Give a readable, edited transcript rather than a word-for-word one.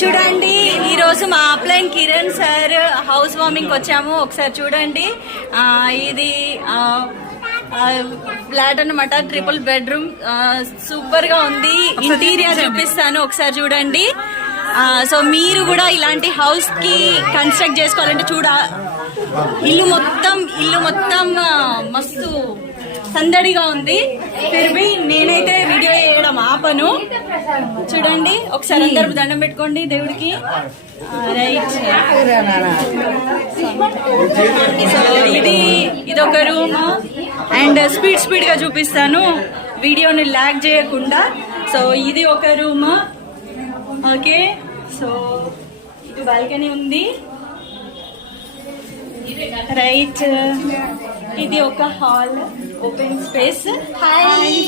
చూడండి ఈరోజు మా upline Kiran sir house warming వచ్చాము. ఒకసారి చూడండి. ఇది ఫ్లాట్ అన్నమాట, ట్రిపుల్ బెడ్రూమ్, సూపర్ గా ఉంది. ఇంటీరియర్ చూపిస్తాను, ఒకసారి చూడండి. సో మీరు కూడా ఇలాంటి హౌస్ కి కన్స్ట్రక్ట్ చేసుకోవాలంటే ఇల్లు మొత్తం మస్తు సందడిగా ఉంది. తిరిగి నేనైతే వీడియో చేయడం ఆపను. చూడండి, ఒకసారి అందరూ దండం పెట్టుకోండి దేవుడికి. రైట్, ఇది ఒక రూమ్. అండ్ స్పీడ్ గా చూపిస్తాను వీడియోని ల్యాగ్ చేయకుండా. సో ఇది ఒక రూమ్. ఓకే, సో ఇది బాల్కనీ ఉంది. రైట్, ఇది ఒక హాల్, ఓపెన్ స్పేస్. హాయ్.